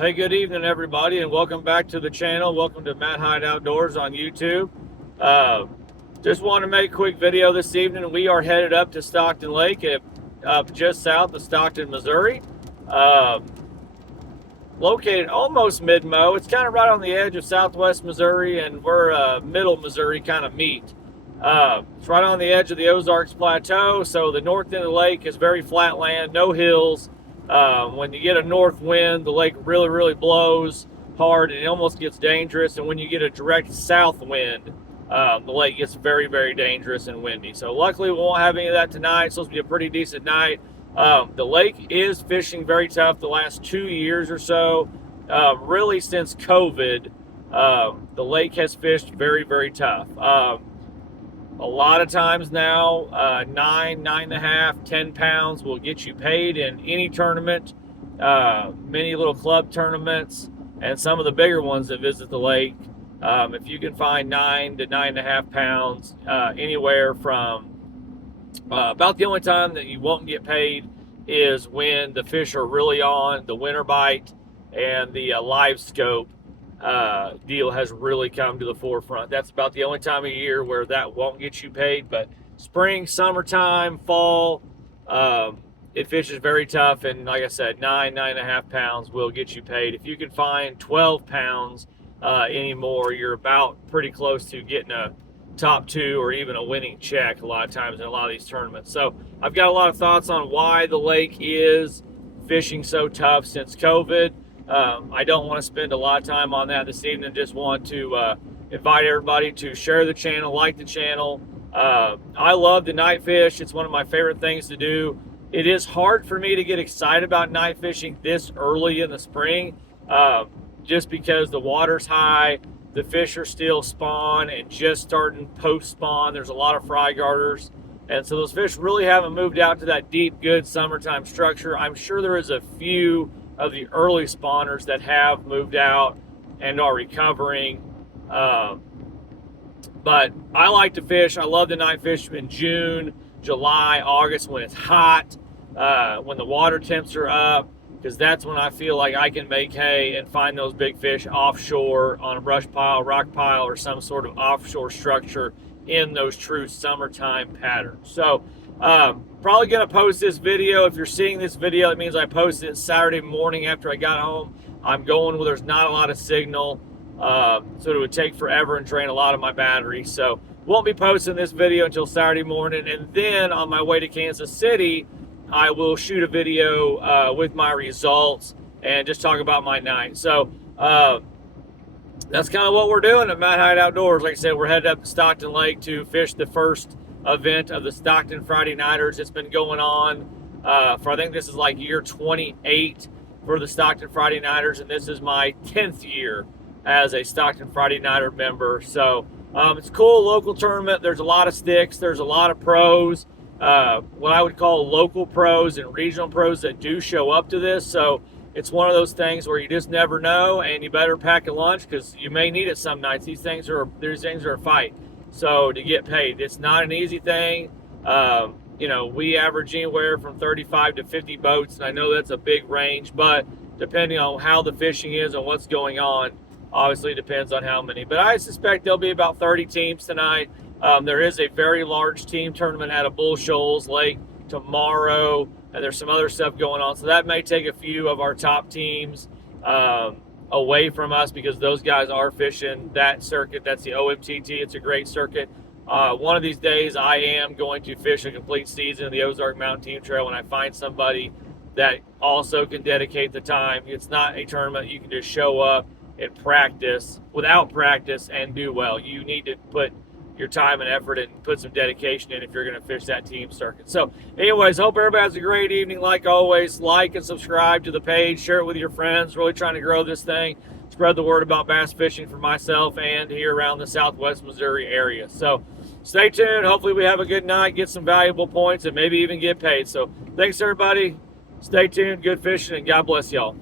Hey, good evening, everybody, and welcome back to the channel. Welcome to Matt Hyde Outdoors on YouTube. Uh, just want to make a quick video this evening. We are headed up to Stockton Lake, just south of Stockton, Missouri. Uh, Located almost mid-Mo. It's kind of right on the edge of southwest Missouri, and we're middle Missouri kind of meet. It's right on the edge of the Ozarks Plateau, so the north end of the lake is very flat land, no hills. When you get a north wind, the lake really blows hard and it almost gets dangerous. And when you get a direct south wind, the lake gets very dangerous and windy. So luckily we won't have any of that tonight. It's supposed to be a pretty decent night. The lake is fishing very tough the last 2 years or so. Really since COVID, the lake has fished very tough. A lot of times now, 9.5, 10 pounds will get you paid in any tournament, many little club tournaments, and some of the bigger ones that visit the lake. If you can find 9 to 9.5 pounds, anywhere from about the only time that you won't get paid is when the fish are really on, the winter bite and the live scope deal has really come to the forefront. That's about the only time of year where that won't get you paid. But spring, summertime, fall, it fishes very tough. And like I said, 9.5 pounds will get you paid. If you can find 12 pounds anymore, you're about pretty close to getting a top two or even a winning check a lot of times in a lot of these tournaments. So I've got a lot of thoughts on why the lake is fishing so tough since COVID. I don't want to spend a lot of time on that this evening. Just want to invite everybody to share the channel, like the channel. I love the night fish. It's one of my favorite things to do. It is hard for me to get excited about night fishing this early in the spring, just because the water's high, the fish are still spawn and just starting post spawn. There's a lot of fry garters, and so those fish really haven't moved out to that deep, good summertime structure. I'm sure there is a few of the early spawners that have moved out and are recovering. But I like to fish. I love the night fish in June, July, August when it's hot, when the water temps are up, because that's when I feel like I can make hay and find those big fish offshore on a brush pile, rock pile, or some sort of offshore structure in those true summertime patterns. So probably going to post this video. If you're seeing this video, it means I posted it Saturday morning after I got home. I'm going where there's not a lot of signal, so it would take forever and drain a lot of my battery. So won't be posting this video until Saturday morning. And then on my way to Kansas City, I will shoot a video with my results and just talk about my night. So that's kind of what we're doing at Matt Hyde Outdoors. Like I said, we're headed up to Stockton Lake to fish the first event of the Stockton Friday Nighters. It's been going on for, I think this is like year 28 for the Stockton Friday Nighters, and this is my 10th year as a Stockton Friday Nighter member. So it's a cool local tournament. There's a lot of sticks. There's a lot of pros, what I would call local pros and regional pros that do show up to this. So it's one of those things where you just never know, and you better pack a lunch because you may need it some nights. These things are a fight. So to get paid, it's not an easy thing. You know, we average anywhere from 35 to 50 boats, and I know that's a big range, but depending on how the fishing is and what's going on, obviously depends on how many. But I suspect there'll be about 30 teams tonight. There is a very large team tournament at a Bull Shoals Lake tomorrow, and there's some other stuff going on. So that may take a few of our top teams away from us because those guys are fishing that circuit. That's the OMTT. It's a great circuit. One of these days I am going to fish a complete season of the Ozark Mountain Team Trail when I find somebody that also can dedicate the time. It's not a tournament you can just show up and practice without practice and do well. You need to put your time and effort and put some dedication in if you're going to fish that team circuit. So anyways, hope everybody has a great evening. Like always, like and subscribe to the page, share it with your friends. Really trying to grow this thing, spread the word about bass fishing for myself and here around the southwest Missouri area. So stay tuned. Hopefully we have a good night, get some valuable points, and maybe even get paid. So thanks everybody. Stay tuned, good fishing, and God bless y'all.